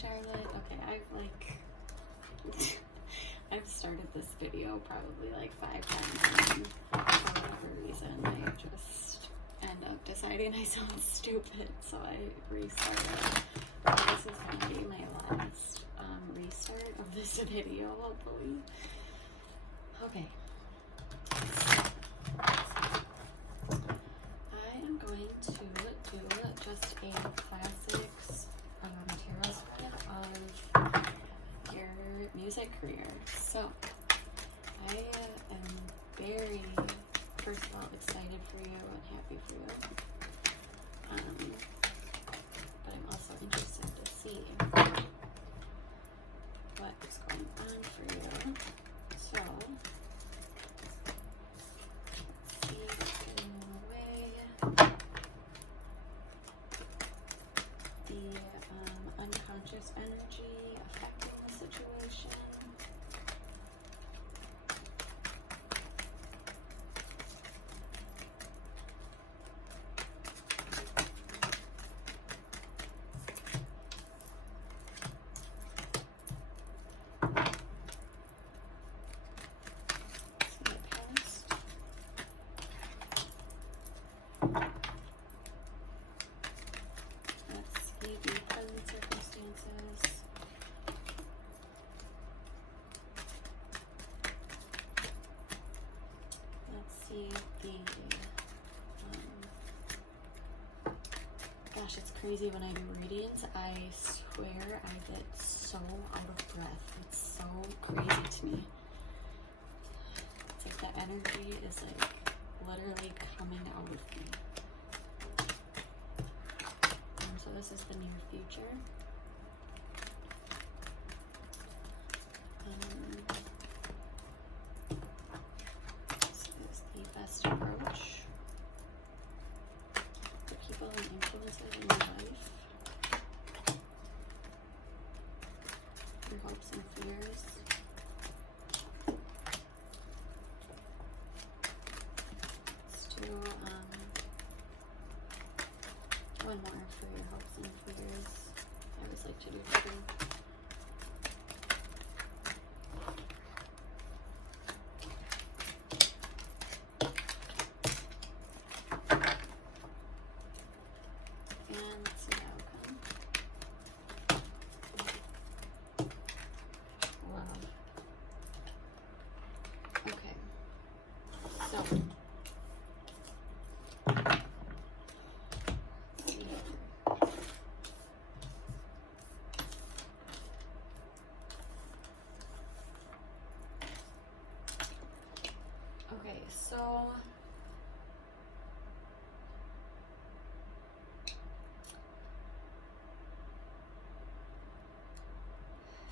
Charlotte. Okay, I've started this video probably like 5 times, and for whatever reason, I just end up deciding I sound stupid, so I restarted. So this is gonna be my last restart of this video, hopefully. Okay. I am going to do just a classics tarot spread of your music career. So I am very, first of all, excited for you and happy for you. But I'm also interested to see what is going on for you. So let's see what's getting in the way. The unconscious energy affecting the situation. Gosh, it's crazy when I do readings. I swear I get so out of breath. It's so crazy to me. It's like the energy is like literally coming out of me. So this is the near future. This is the best approach. People and influences in your life, your hopes and fears. Let's do one more for your hopes and fears. I always like to do 2. Okay, so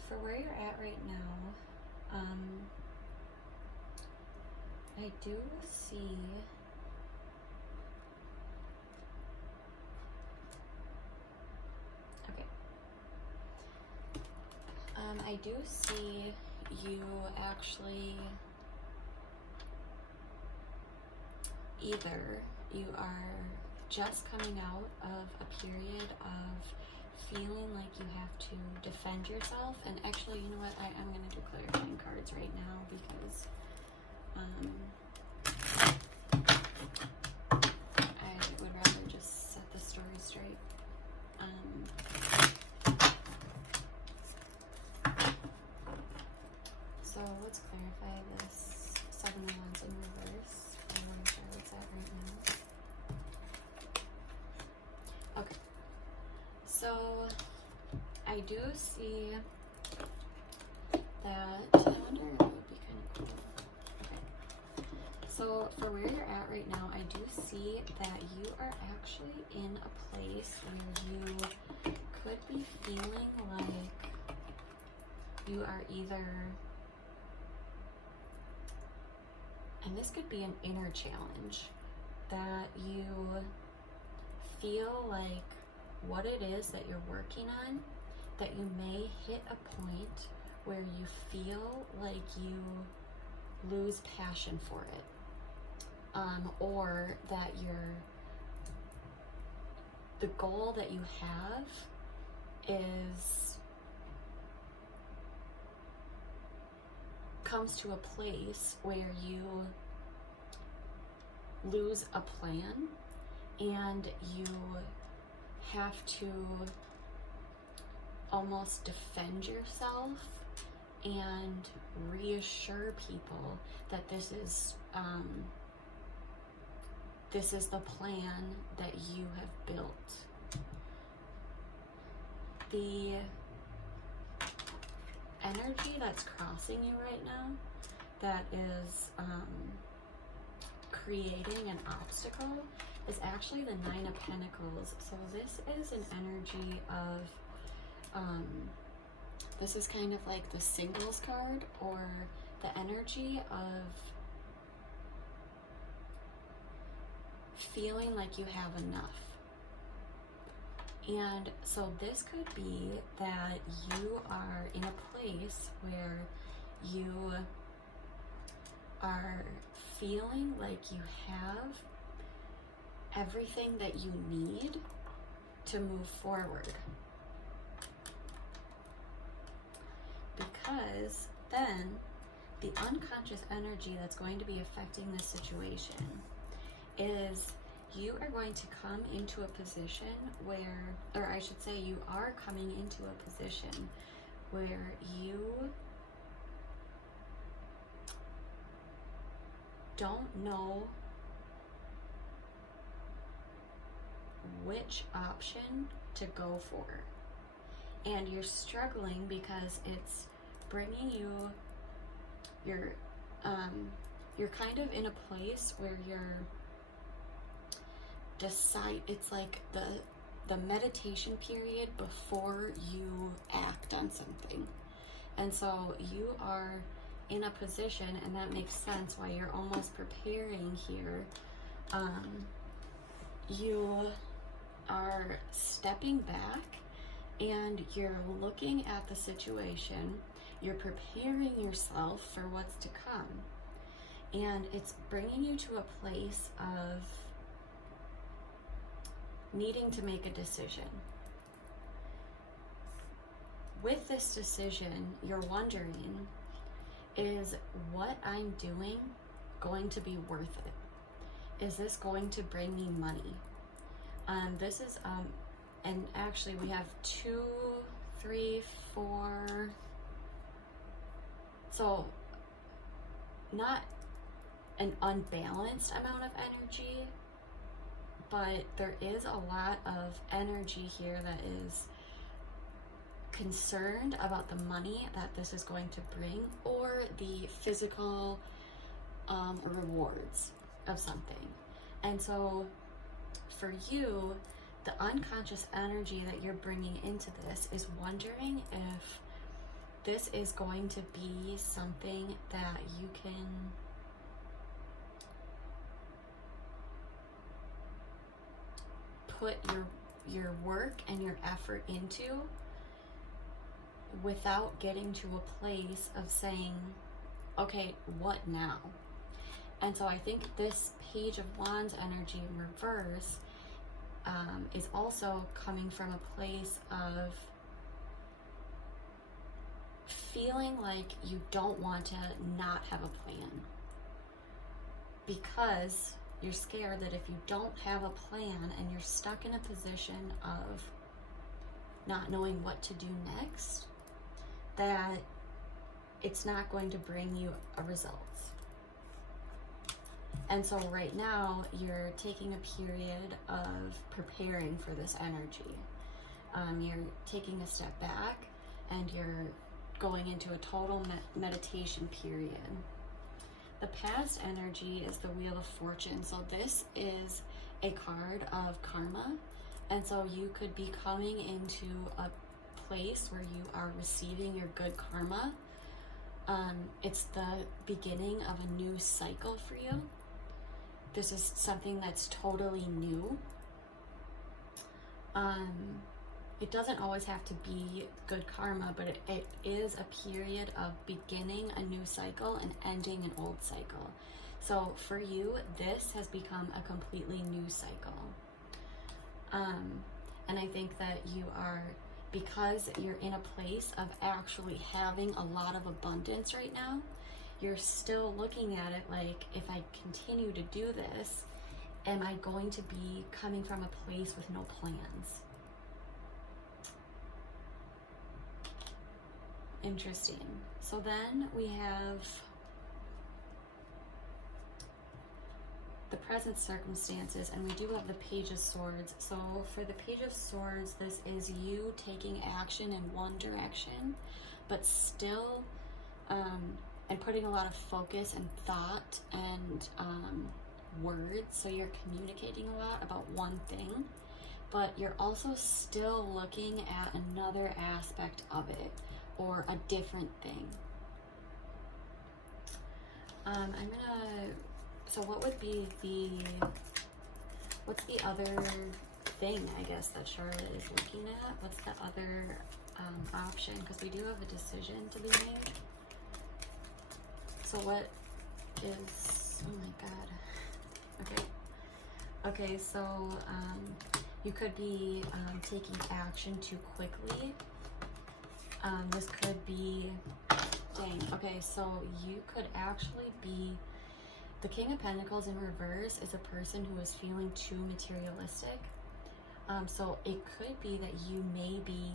for where you're at right now, I do see I do see you actually either you are just coming out of a period of feeling like you have to defend yourself, and actually, you know what, I'm going to do clarifying cards right now because I would rather just set the story straight. So let's clarify this 7 of Wands in reverse. I want to share what's at right now. Okay. So I do see that, I wonder if it would be kind of cool. Okay. So for where you're at right now, I do see that you are actually in a place where you could be feeling like you are either, and this could be an inner challenge, that you feel like what it is that you're working on, that you may hit a point where you feel like you lose passion for it, or that the goal that you have is comes to a place where you lose a plan and you have to almost defend yourself and reassure people that this is the plan that you have built. The energy that's crossing you right now that is creating an obstacle is actually the Nine of Pentacles. So this is an energy of this is kind of like the singles card, or the energy of feeling like you have enough. And so this could be that you are in a place where you are feeling like you have everything that you need to move forward. Because then the unconscious energy that's going to be affecting this situation is you are going to come into a position where, or I should say, you are coming into a position where you don't know which option to go for. And you're struggling because it's bringing you, you're kind of in a place where you're it's like the meditation period before you act on something. And so you are in a position, and that makes sense why you're almost preparing here. You are stepping back and you're looking at the situation, you're preparing yourself for what's to come, and it's bringing you to a place of needing to make a decision. With this decision, you're wondering, is what I'm doing going to be worth it? Is this going to bring me money? This is, and actually we have 2, 3, 4, so not an unbalanced amount of energy, but there is a lot of energy here that is concerned about the money that this is going to bring, or the physical rewards of something. And so for you, the unconscious energy that you're bringing into this is wondering if this is going to be something that you can put your work and your effort into without getting to a place of saying, okay, what now? And so I think this Page of Wands energy in reverse is also coming from a place of feeling like you don't want to not have a plan, because you're scared that if you don't have a plan and you're stuck in a position of not knowing what to do next, that it's not going to bring you a result. And so right now you're taking a period of preparing for this energy. You're taking a step back and you're going into a total meditation period. The past energy is the Wheel of Fortune. So this is a card of karma. And so you could be coming into a place where you are receiving your good karma. It's the beginning of a new cycle for you. This is something that's totally new. It doesn't always have to be good karma, but it is a period of beginning a new cycle and ending an old cycle. So for you, this has become a completely new cycle. And I think that you are, because you're in a place of actually having a lot of abundance right now, you're still looking at it like, if I continue to do this, am I going to be coming from a place with no plans? Interesting. So then we have the present circumstances, and we do have the Page of Swords. So for the Page of Swords, this is you taking action in one direction, but still and putting a lot of focus and thought and words. So you're communicating a lot about one thing, but you're also still looking at another aspect of it, or a different thing. So what would be what's the other thing, I guess, that Charlotte is looking at? What's the other option? Because we do have a decision to be made. So what is, oh my God. Okay, so you could be taking action too quickly. This could be, dang, okay, so you could actually be, the King of Pentacles in reverse is a person who is feeling too materialistic. So it could be that you may be,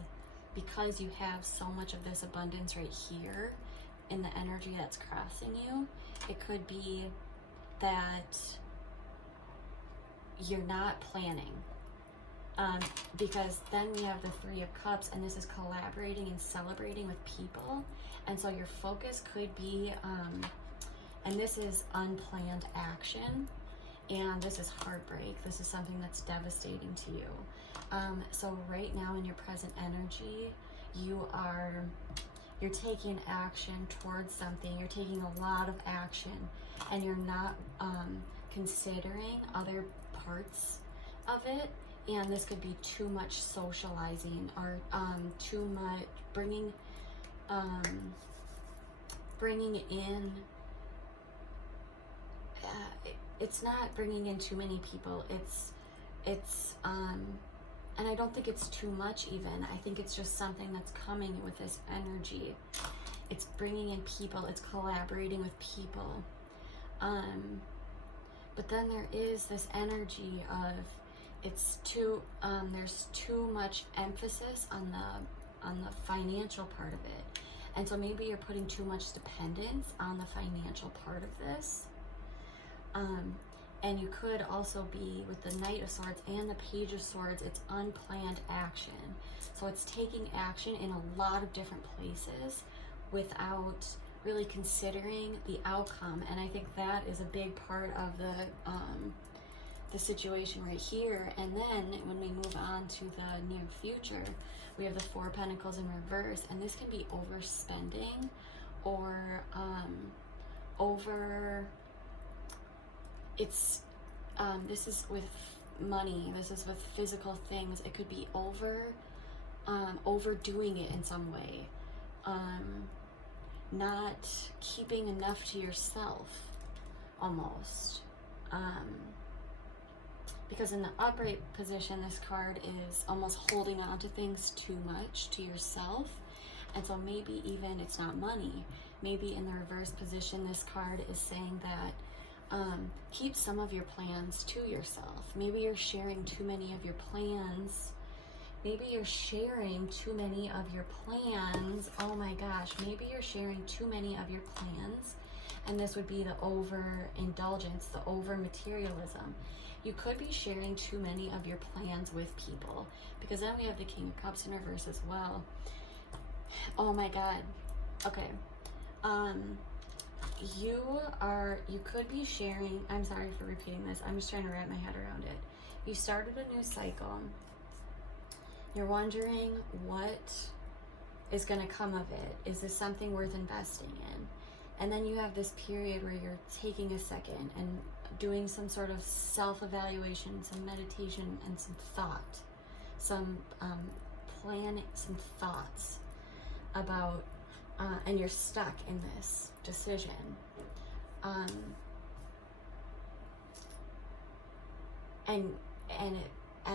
because you have so much of this abundance right here in the energy that's crossing you, it could be that you're not planning. Because then we have the Three of Cups, and this is collaborating and celebrating with people. And so your focus could be, and this is unplanned action, and this is heartbreak. This is something that's devastating to you. So right now in your present energy, you're taking action towards something. You're taking a lot of action, and you're not considering other parts of it. And this could be too much socializing, or too much bringing in. It's not bringing in too many people. It's and I don't think it's too much even. I think it's just something that's coming with this energy. It's bringing in people. It's collaborating with people. But then there is this energy of, it's too, there's too much emphasis on the financial part of it. And so maybe you're putting too much dependence on the financial part of this. And you could also be, with the Knight of Swords and the Page of Swords, it's unplanned action. So it's taking action in a lot of different places without really considering the outcome. And I think that is a big part of the situation right here. And then when we move on to the near future, we have the Four of Pentacles in reverse, and this can be overspending, or this is with money, this is with physical things. It could be overdoing it in some way, not keeping enough to yourself, almost. Because in the upright position, this card is almost holding on to things too much to yourself. And so maybe even it's not money. Maybe in the reverse position, this card is saying that keep some of your plans to yourself. Maybe you're sharing too many of your plans. Maybe you're sharing too many of your plans. Oh my gosh, maybe you're sharing too many of your plans. And this would be the overindulgence, the over materialism. You could be sharing too many of your plans with people, because then we have the King of Cups in reverse as well. Oh my God. Okay. You could be sharing, I'm sorry for repeating this, I'm just trying to wrap my head around it. You started a new cycle. You're wondering what is going to come of it. Is this something worth investing in? And then you have this period where you're taking a second and doing some sort of self-evaluation, some meditation, and some thought, some planning, some thoughts about, and you're stuck in this decision. I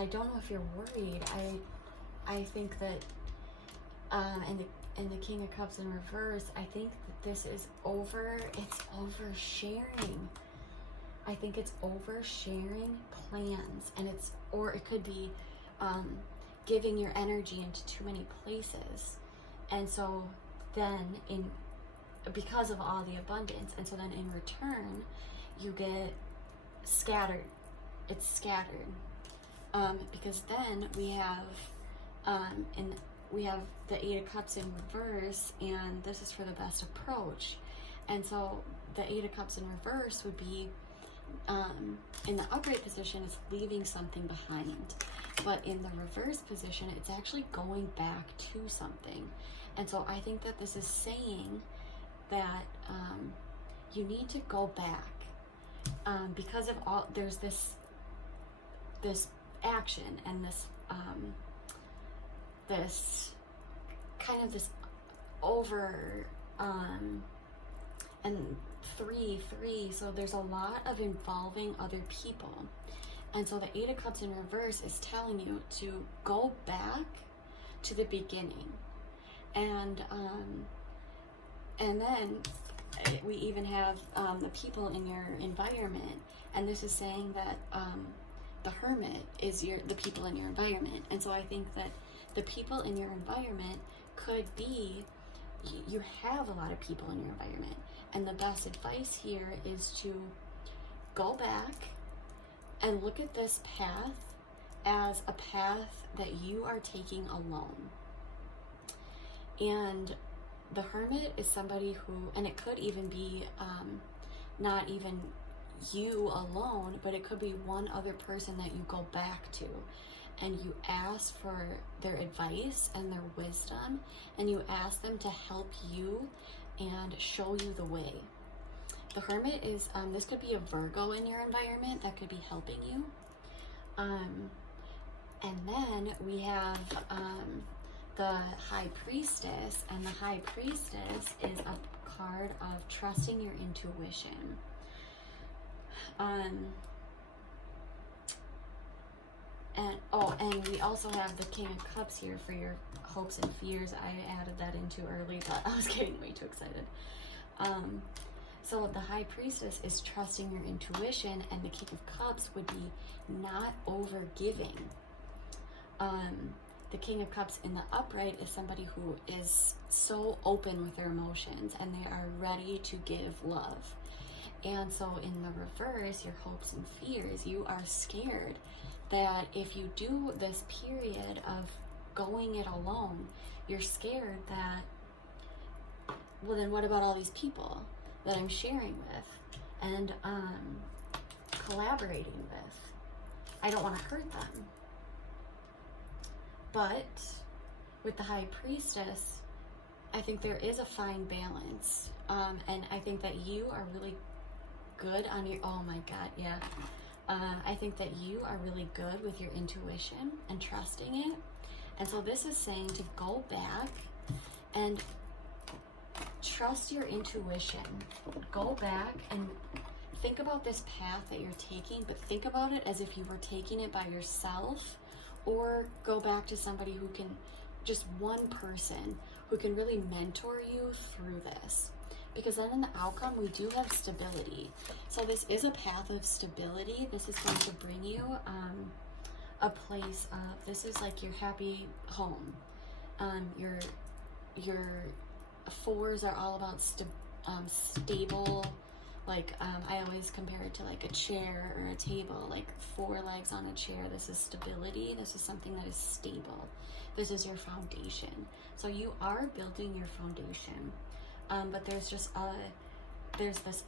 don't know if you're worried. I think that And the King of Cups in reverse, I think that this is it's oversharing. I think it's oversharing plans, and or it could be giving your energy into too many places. And so then because of all the abundance, and so then in return, you get scattered. It's scattered. Because then we have the Eight of Cups in reverse, and this is for the best approach. And so the Eight of Cups in reverse would be, in the upright position, it's leaving something behind. But in the reverse position, it's actually going back to something. And so I think that this is saying that you need to go back. Because of there's this action and this over and three, so there's a lot of involving other people. And so the Eight of Cups in reverse is telling you to go back to the beginning. And then we even have the people in your environment, and this is saying that the Hermit is the people in your environment. And so I think that the people in your environment could be, you have a lot of people in your environment, and the best advice here is to go back and look at this path as a path that you are taking alone. And the Hermit is somebody who, and it could even be not even you alone, but it could be one other person that you go back to, and you ask for their advice and their wisdom, and you ask them to help you and show you the way. The Hermit is, this could be a Virgo in your environment that could be helping you. And then we have the High Priestess, and the High Priestess is a card of trusting your intuition. And we also have the King of Cups here for your hopes and fears. I added that in too early, but I was getting way too excited. So the High Priestess is trusting your intuition, and the King of Cups would be not over giving. The King of Cups in the upright is somebody who is so open with their emotions, and they are ready to give love. And so in the reverse, your hopes and fears, you are scared that if you do this period of going it alone, you're scared that, well, then what about all these people that I'm sharing with and collaborating with? I don't want to hurt them. But with the High Priestess, I think there is a fine balance. And I think that you are really good on your, oh my God, yeah. I think that you are really good with your intuition and trusting it. And so this is saying to go back and trust your intuition. Go back and think about this path that you're taking, but think about it as if you were taking it by yourself, or go back to somebody who can, just one person who can really mentor you through this. Because then in the outcome, we do have stability. So this is a path of stability. This is going to bring you a place of, this is like your happy home. Your fours are all about stable, like I always compare it to like a chair or a table, like 4 legs on a chair. This is stability. This is something that is stable. This is your foundation. So you are building your foundation. But there's just there's this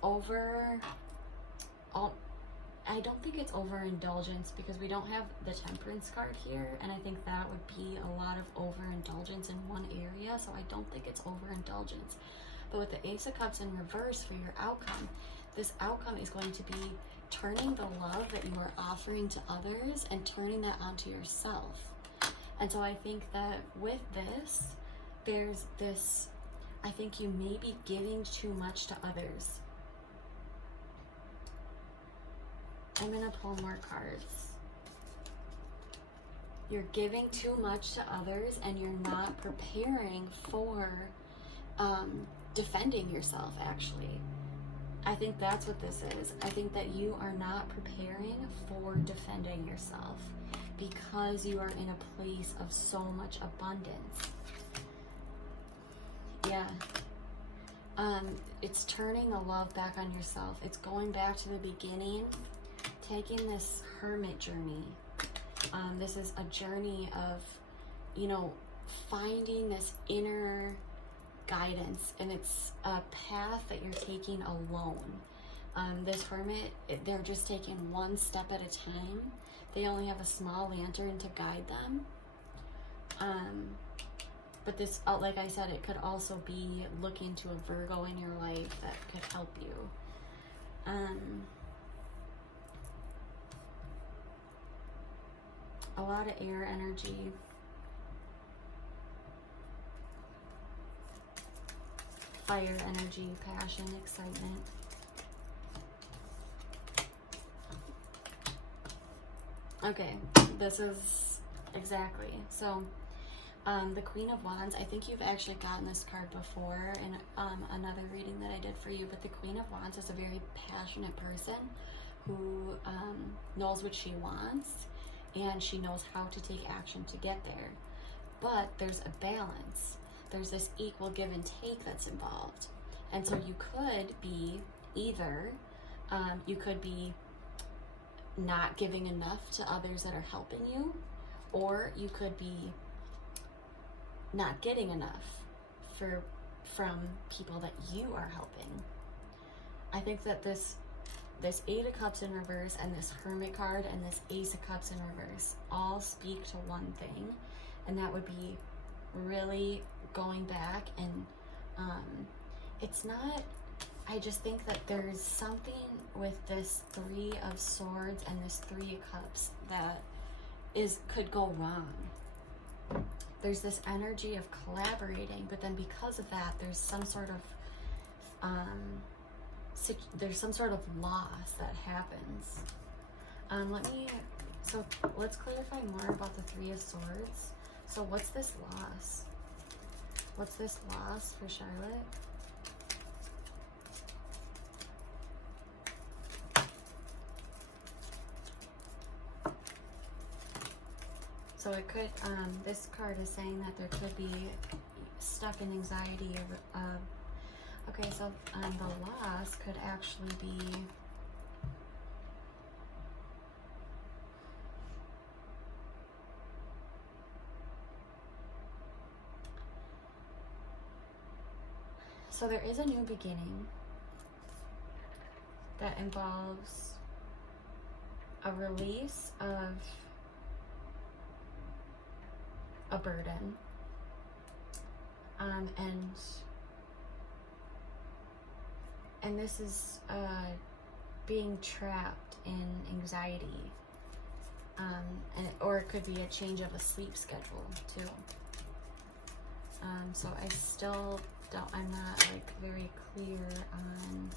I don't think it's overindulgence, because we don't have the Temperance card here, and I think that would be a lot of overindulgence in one area, so I don't think it's overindulgence. But with the Ace of Cups in reverse for your outcome, this outcome is going to be turning the love that you are offering to others and turning that onto yourself. And so I think that with this, there's this, I think you may be giving too much to others. I'm gonna pull more cards. You're giving too much to others and you're not preparing for defending yourself, actually. I think that's what this is. I think that you are not preparing for defending yourself because you are in a place of so much abundance. Yeah. It's turning the love back on yourself. It's going back to the beginning, taking this hermit journey. This is a journey of, you know, finding this inner guidance, and it's a path that you're taking alone. This hermit, they're just taking one step at a time. They only have a small lantern to guide them. But this, like I said, it could also be looking to a Virgo in your life that could help you. A lot of air energy. Fire energy, passion, excitement. Okay, this is exactly. So, the Queen of Wands, I think you've actually gotten this card before in another reading that I did for you, but the Queen of Wands is a very passionate person who knows what she wants, and she knows how to take action to get there. But there's a balance. There's this equal give and take that's involved. And so you could be either, you could be not giving enough to others that are helping you, or you could be not getting enough from people that you are helping. I think that this Eight of Cups in reverse and this Hermit card and this Ace of Cups in reverse all speak to one thing, and that would be really going back and it's not, I just think that there's something with this Three of Swords and this Three of Cups that could go wrong. There's this energy of collaborating, but then because of that, there's some sort of loss that happens. Let's clarify more about the Three of Swords. So what's this loss? What's this loss for Charlotte? So it could, this card is saying that there could be stuck in anxiety okay, so the loss could actually be so there is a new beginning that involves a release of a burden, and this is being trapped in anxiety, or it could be a change of a sleep schedule too. So I still don't, I'm not like very clear on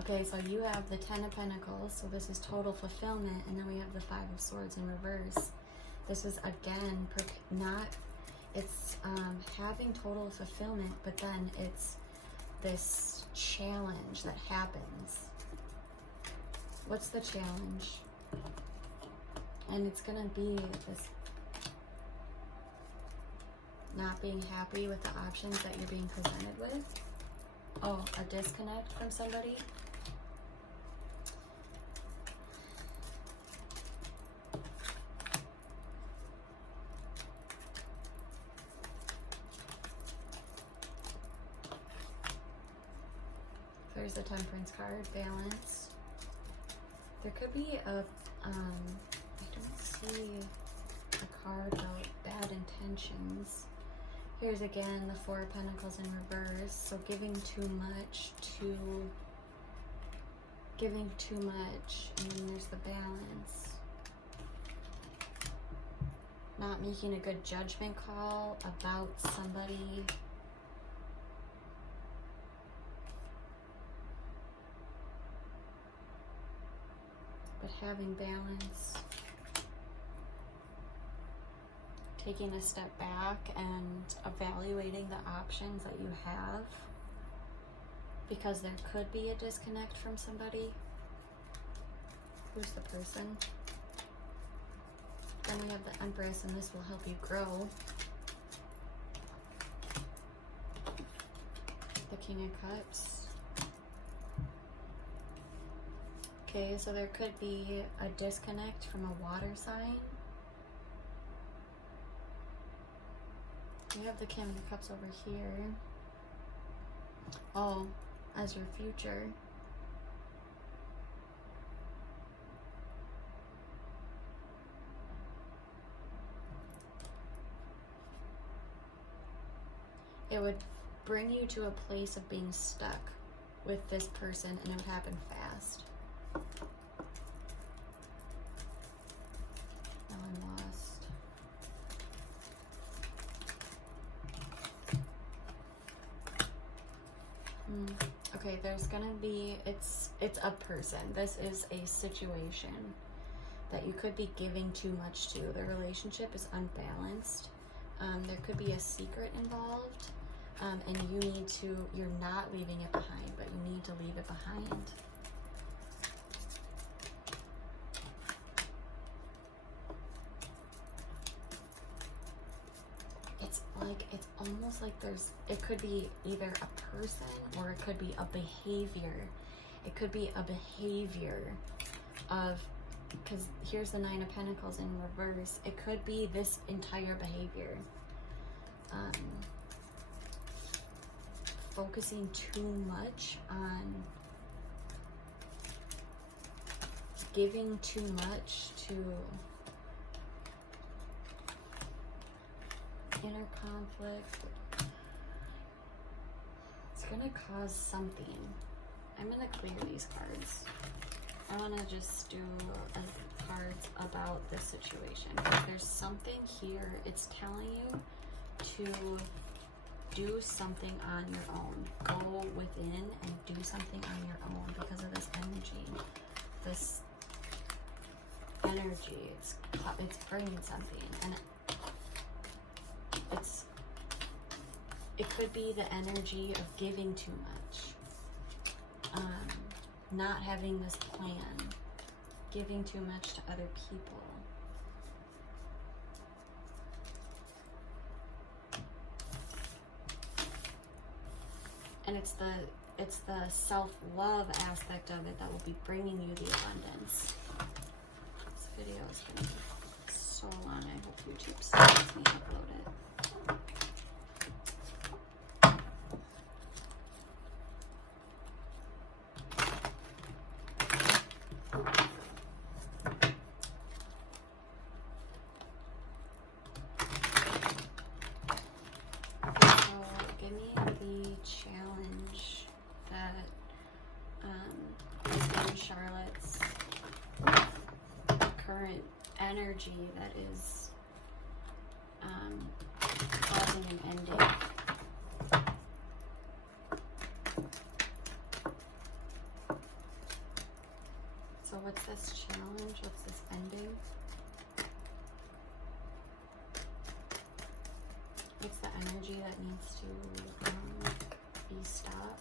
okay, so you have the Ten of Pentacles, so this is total fulfillment, and then we have the Five of Swords in reverse. This is again it's having total fulfillment, but then it's this challenge that happens. What's the challenge? And it's gonna be this not being happy with the options that you're being presented with. Oh, a disconnect from somebody. There's the Temperance card, balance. There could be a, I don't see a card about bad intentions. Here's again the Four of Pentacles in reverse. So giving too much, and then there's the balance. Not making a good judgment call about somebody. having balance, taking a step back and evaluating the options that you have, because there could be a disconnect from somebody. Who's the person? Then we have the Empress, and this will help you grow. The King of Cups. Okay, so there could be a disconnect from a water sign. We have the King of Cups over here. Oh, as your future. It would bring you to a place of being stuck with this person, and it would happen fast. Now I'm lost. Okay, there's gonna be, it's a person. This is a situation that you could be giving too much to. The relationship is unbalanced. There could be a secret involved, and you're not leaving it behind, but you need to leave it behind. It's almost like it could be either a person or it could be a behavior. It could be a behavior of, because here's the Nine of Pentacles in reverse. It could be this entire behavior. Focusing too much on giving too much to inner conflict. It's gonna cause something. I'm gonna clear these cards. I want to just do cards about this situation. There's something here. It's telling you to do something on your own. Go within and do something on your own because of this energy. This energy, it's bringing something, and it could be the energy of giving too much, not having this plan, giving too much to other people. And it's the self-love aspect of it that will be bringing you the abundance. This video is going to be so long. I hope YouTube lets me upload it. Charlotte's current energy that is causing an ending. So what's this challenge? What's this ending? What's the energy that needs to be stopped?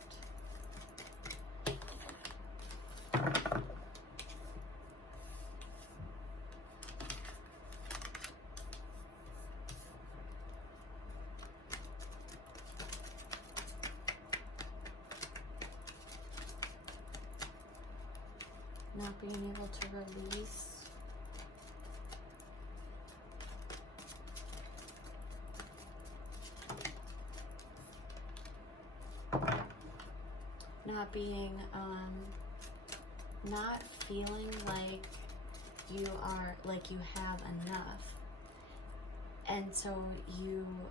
Not being able to release. Not being, not feeling like you have enough. And so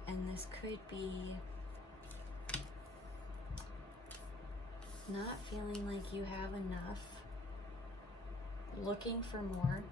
and this could be not feeling like you have enough, looking for more.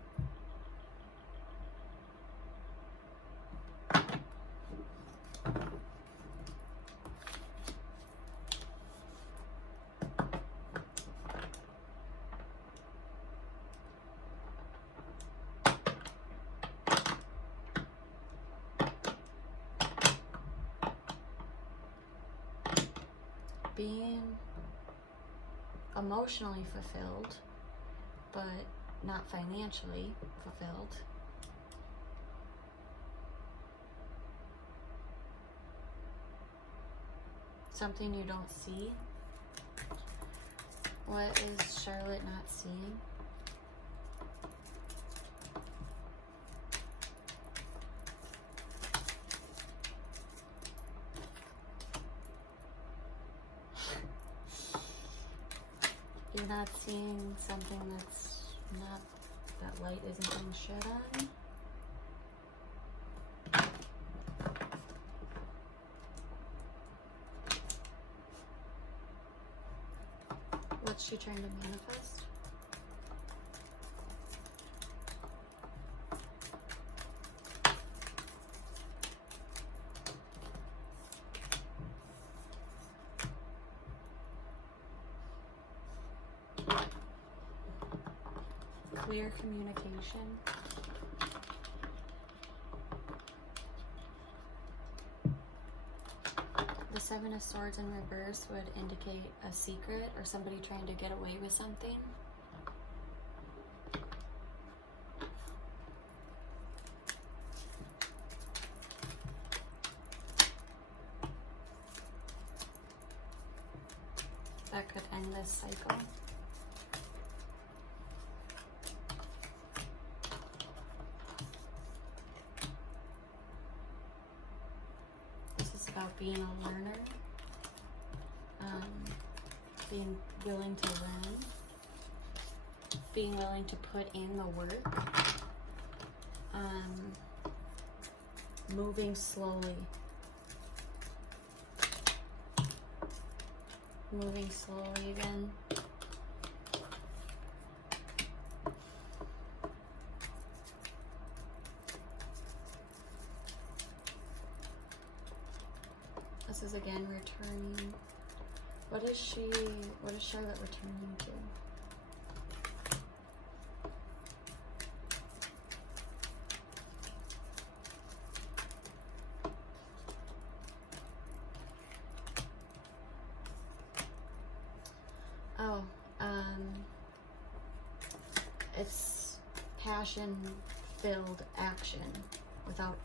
being emotionally fulfilled, but not financially fulfilled. Something you don't see. What is Charlotte not seeing? You're not seeing something that's not, that light isn't being shed on. What's she trying to manifest? Clear communication. The Seven of Swords in reverse would indicate a secret or somebody trying to get away with something. That could end this cycle. About being a learner, being willing to learn, being willing to put in the work, moving slowly, again. This is again returning. What is Charlotte returning to? Oh, it's passion-filled action without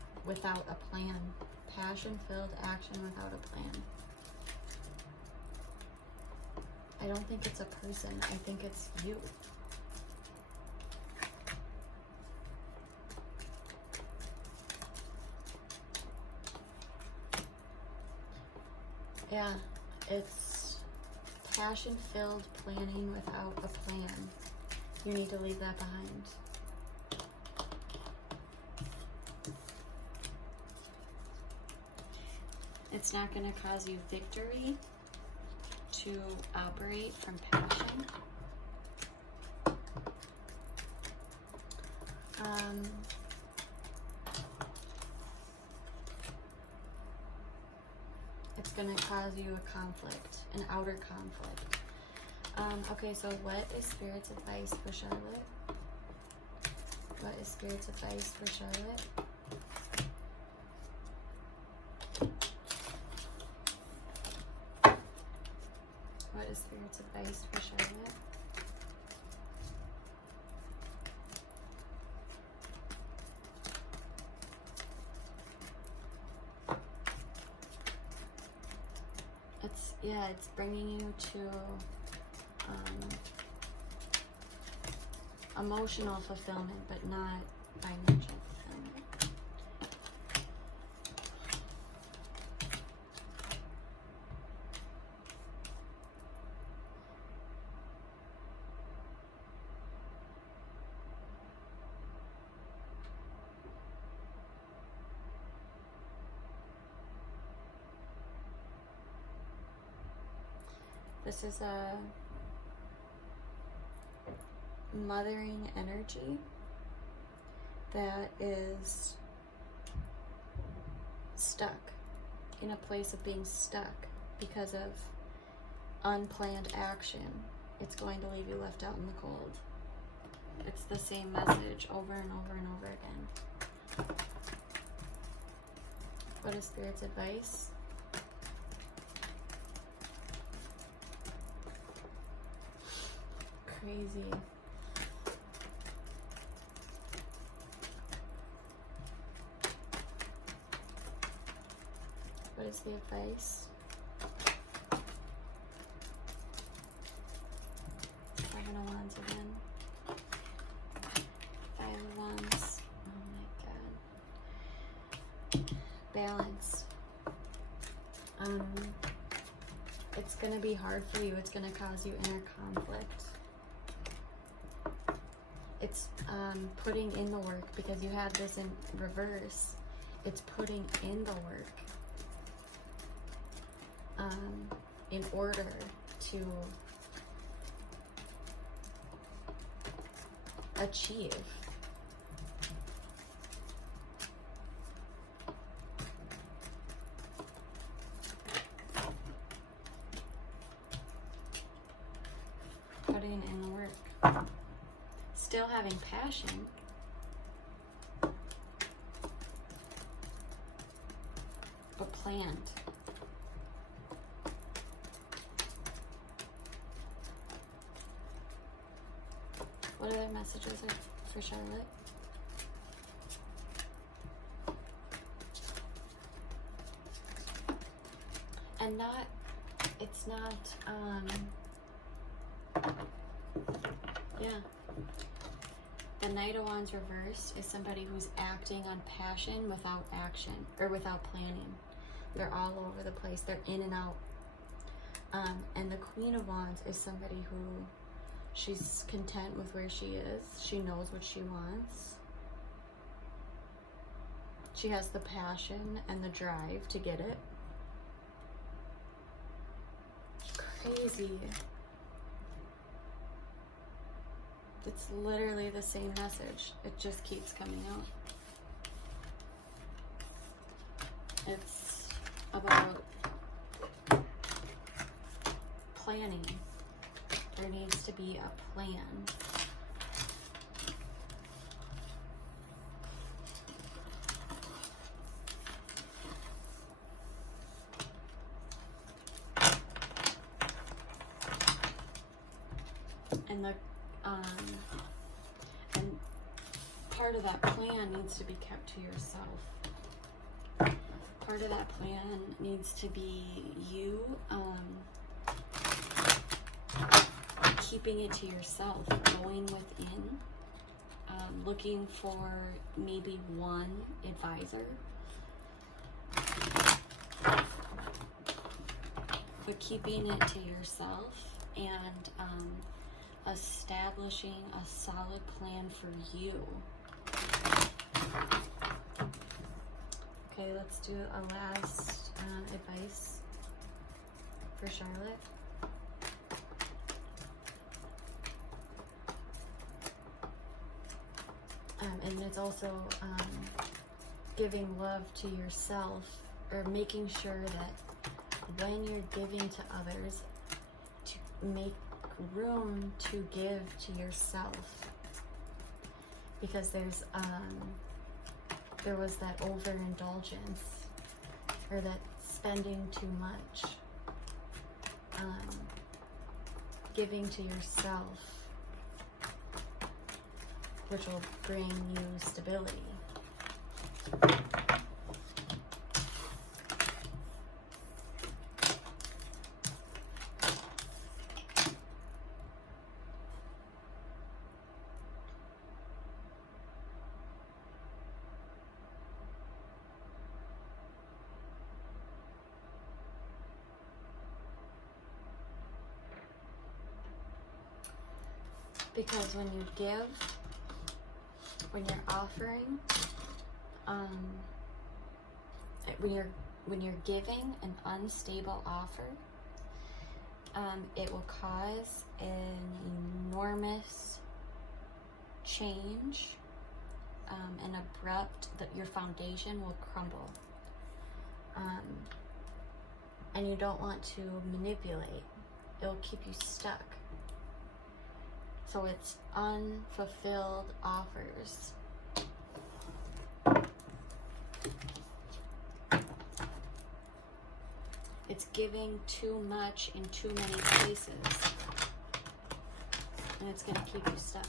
a plan. Passion-filled action without a plan. I don't think it's a person. I think it's you. Yeah, it's passion-filled planning without a plan. You need to leave that behind. It's not going to cause you victory to operate from passion. It's going to cause you a conflict, an outer conflict. Okay, so what is Spirit's advice for Charlotte? What is Spirit's advice for Charlotte? What is Spirit's advice for Charlotte? It's bringing you to emotional fulfillment, but not financial fulfillment. This is a mothering energy that is stuck, in a place of being stuck because of unplanned action. It's going to leave you left out in the cold. It's the same message over and over and over again. What is Spirit's advice? crazy. What is the advice? Seven of Wands again. Five of Wands. Oh my god. Balance. It's gonna be hard for you. It's gonna cause you inner conflict. It's putting in the work, because you have this in reverse. It's putting in the work in order to achieve. Putting in the work. Still having passion. But planned. What other messages are for Charlotte? And not, it's not, yeah. The Knight of Wands reversed is somebody who's acting on passion without action, or without planning. They're all over the place. They're in and out. And the Queen of Wands is somebody who, she's content with where she is. She knows what she wants. She has the passion and the drive to get it. Crazy. It's literally the same message. It just keeps coming out. It's about planning. There needs to be a plan. And and part of that plan needs to be kept to yourself. Part of that plan needs to be you keeping it to yourself, going within, looking for maybe one advisor, but keeping it to yourself and establishing a solid plan for you. Okay, let's do a last advice for Charlotte. And it's also giving love to yourself, or making sure that when you're giving to others, to make room to give to yourself, because there was that overindulgence, or that spending too much. Giving to yourself, which will bring you stability. Because when you give, when you're offering, when you're giving an unstable offer, it will cause an enormous change, and abrupt, that your foundation will crumble. And you don't want to manipulate. It'll keep you stuck. So it's unfulfilled offers. It's giving too much in too many places. and it's going to keep you stuck.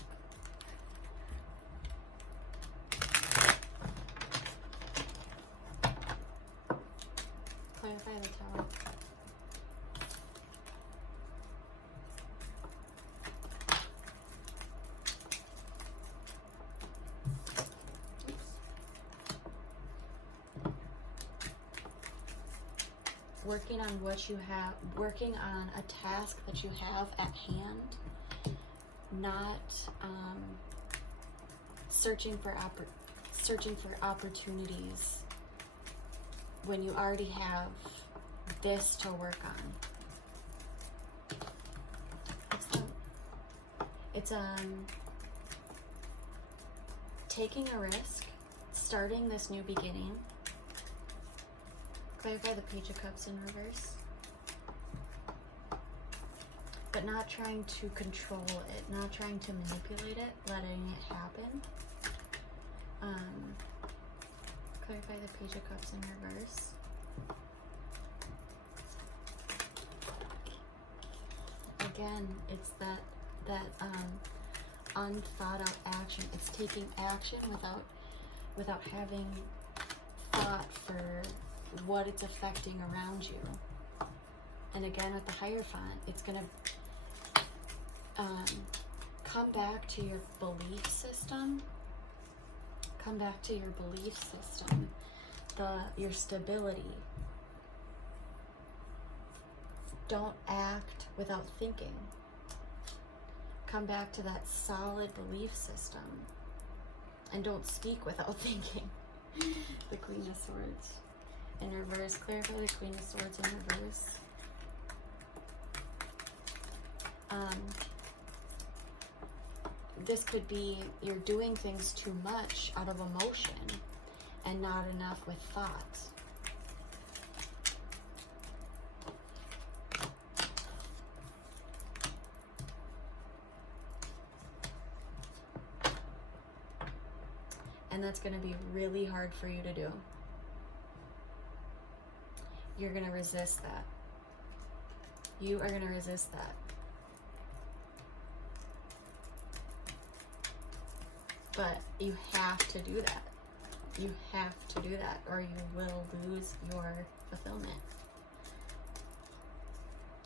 Clarify the Tower. Working on what you have, working on a task that you have at hand, not searching for opportunities when you already have this to work on. It's taking a risk, starting this new beginning. Clarify the Page of Cups in reverse. But not trying to control it, not trying to manipulate it, letting it happen. Clarify the Page of Cups in reverse. Again, it's that unthought out action. It's taking action without having thought for what it's affecting around you. And again, with the Hierophant, it's gonna come back to your belief system. Come back to your belief system, your stability. Don't act without thinking. Come back to that solid belief system, and don't speak without thinking. The Queen of Swords in reverse. Clarify the Queen of Swords in reverse. This could be you're doing things too much out of emotion and not enough with thought. And that's going to be really hard for you to do. You're going to resist that. You are going to resist that. But you have to do that. You have to do that, or you will lose your fulfillment.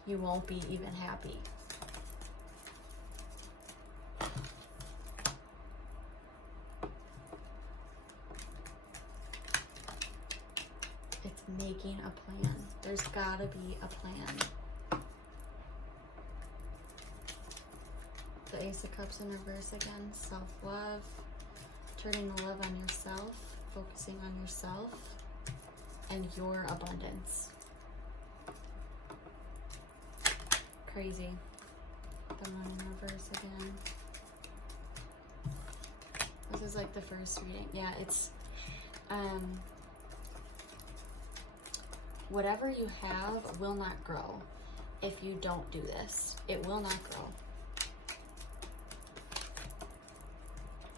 You won't be even happy. It's making a plan. There's gotta be a plan. The Ace of Cups in reverse again. Self-love. Turning the love on yourself. Focusing on yourself and your abundance. Crazy. The Moon in reverse again. This is like the first reading. Yeah, it's whatever you have will not grow if you don't do this. It will not grow.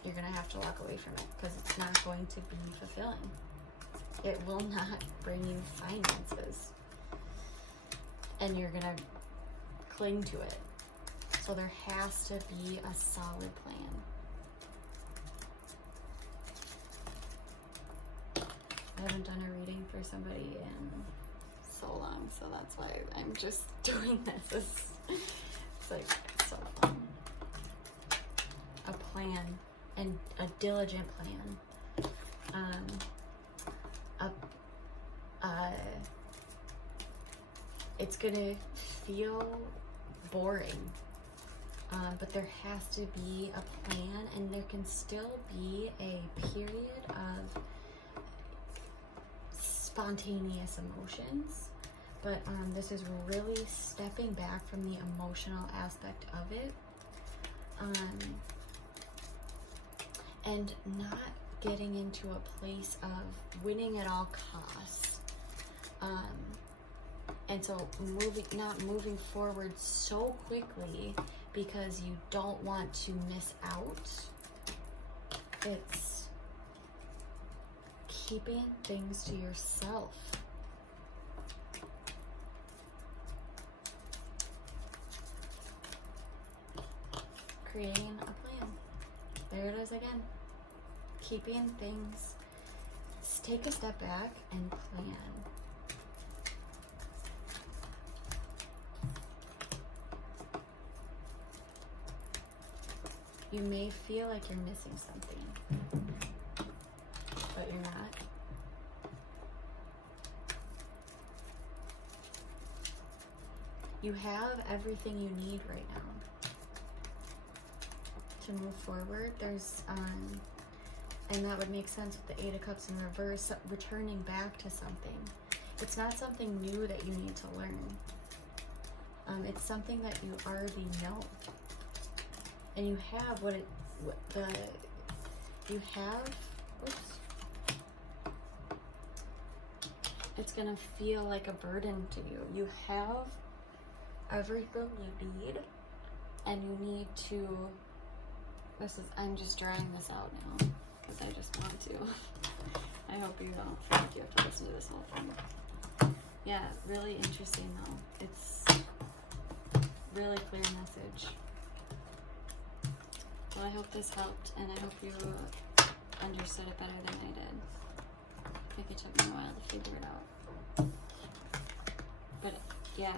You're gonna have to walk away from it because it's not going to be fulfilling. It will not bring you finances. And you're gonna cling to it. So there has to be a solid plan. I haven't done a reading for somebody in so long, so that's why I'm just doing this. It's like so fun. A plan. And a diligent plan. It's gonna feel boring, but there has to be a plan, and there can still be a period of spontaneous emotions. But this is really stepping back from the emotional aspect of it. And not getting into a place of winning at all costs. And so not moving forward so quickly because you don't want to miss out. It's keeping things to yourself. creating a plan. There it is again. Keeping things, take a step back and plan. You may feel like you're missing something, but you're not. You have everything you need right now to move forward. There's, and that would make sense with the Eight of Cups in reverse, returning back to something. It's not something new that you need to learn. It's something that you already know. And you have it's gonna feel like a burden to you. You have everything you need, and you need to, I'm just drawing this out now, because I just want to. I hope you don't feel like you have to listen to this whole thing. Yeah, really interesting though. It's really clear message. Well, I hope this helped, and I hope you understood it better than I did. I think it took me a while to figure it out. But, yeah.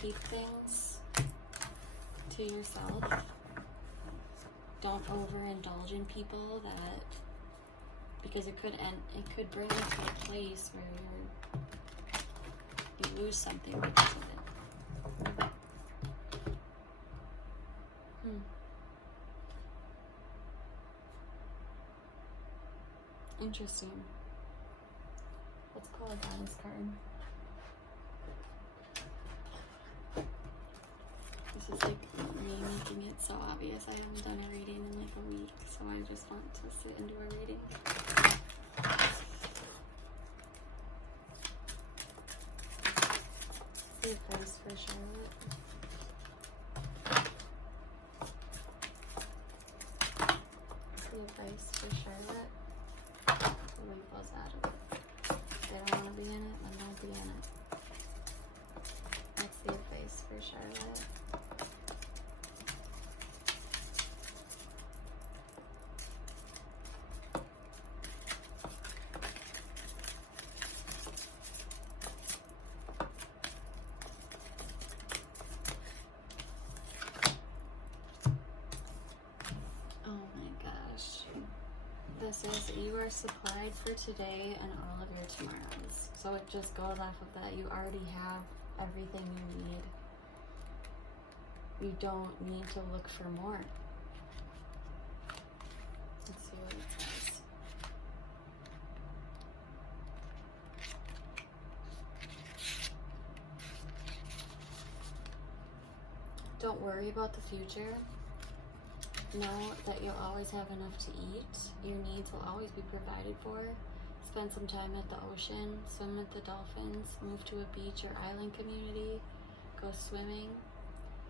Keep things to yourself. Don't overindulge in people because it could bring you to a place where you lose something because of it. Interesting. Let's call a guidance card. This is like me making it so obvious. I haven't done a reading in like a week, so I just want to sit and do a reading. The advice for Charlotte. The advice for Charlotte. Leave those out of it. If they don't want to be in it, then don't be in it. That's the advice for Charlotte. This is, you are supplied for today and all of your tomorrows. So it just goes off of that. You already have everything you need. You don't need to look for more. Let's see what it says. Don't worry about the future. Know that you'll always have enough to eat. Your needs will always be provided for. Spend some time at the ocean, swim with the dolphins, move to a beach or island community, go swimming,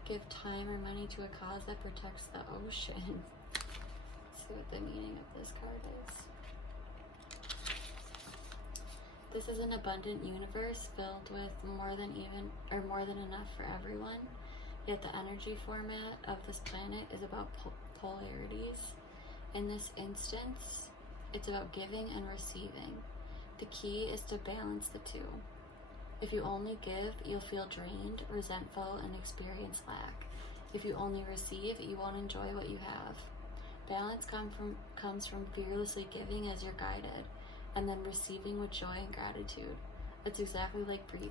give time or money to a cause that protects the ocean. Let's see what the meaning of this card is. This is an abundant universe filled with more than enough for everyone. Yet the energy format of this planet is about polarities. In this instance, it's about giving and receiving. The key is to balance the two. If you only give, you'll feel drained, resentful, and experience lack. If you only receive, you won't enjoy what you have. Balance comes from fearlessly giving as you're guided, and then receiving with joy and gratitude. It's exactly like breathing.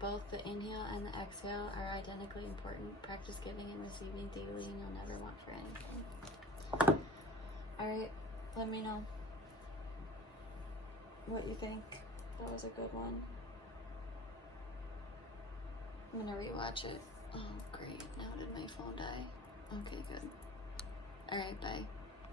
Both the inhale and the exhale are identically important. Practice giving and receiving daily, and you'll never want for anything. Alright, let me know what you think. That was a good one. I'm gonna rewatch it. Oh, great. Now did my phone die? Okay, good. Alright, bye.